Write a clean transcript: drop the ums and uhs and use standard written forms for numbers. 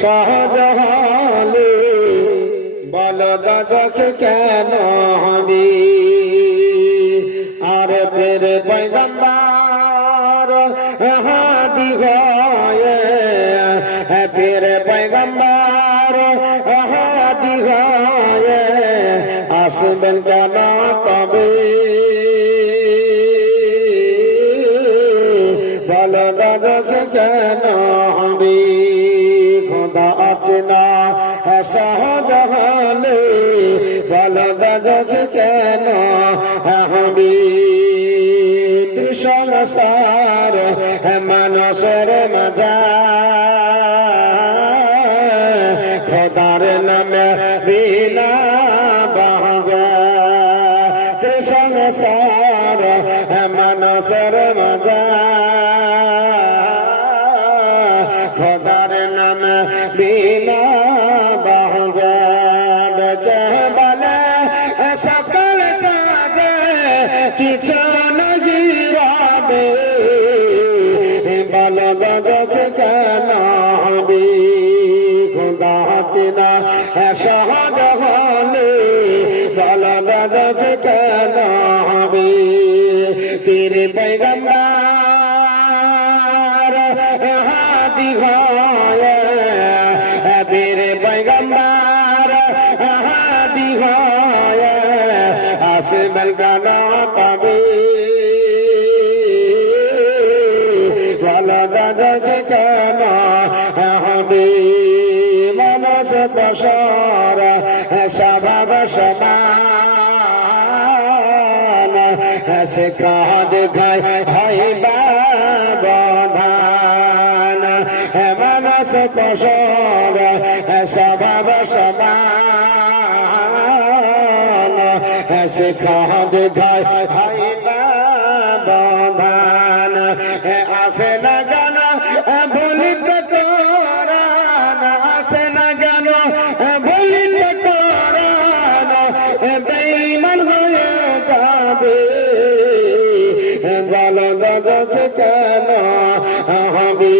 সহজ হলে বল দোজখ কেন হবে আর ফের পয়গম্বর হাদি হয়ে ফের পয়গম্বর হাদি হয়ে আসবেন কেন তবে বল দোজখ কেন হবে খোদা আছে না সহজ হলে বল দোজখ কেন হবে সংসার মানুষের মাজা খোদার নামে বিনা বাজা সংসার মানুষের মাজা খোদার নামে বিনা বাজা ডেকে বলে সকল সাজে কিছু বল দোজখ কেন হবে খোদা চেনা সহজ হলে বল দোজখ কেন হবে পীর পয়গম্বর হাদি হয়ে পীর পয়গম্বর হাদি হয়ে আসবেন কেন তবে দোজখ কেন হবে মানস বসর স্বভাব সমান সে কাঁদ খায় হয় বাবধান মানস বসর স্বভাব সমান সে কাঁদ খায় হয় বাবধান আসে না গান বলিত কোরআন আসে না গান বলিত কোরআন বেঈমান হয়ে যাবে বল দোজখ কেন হবে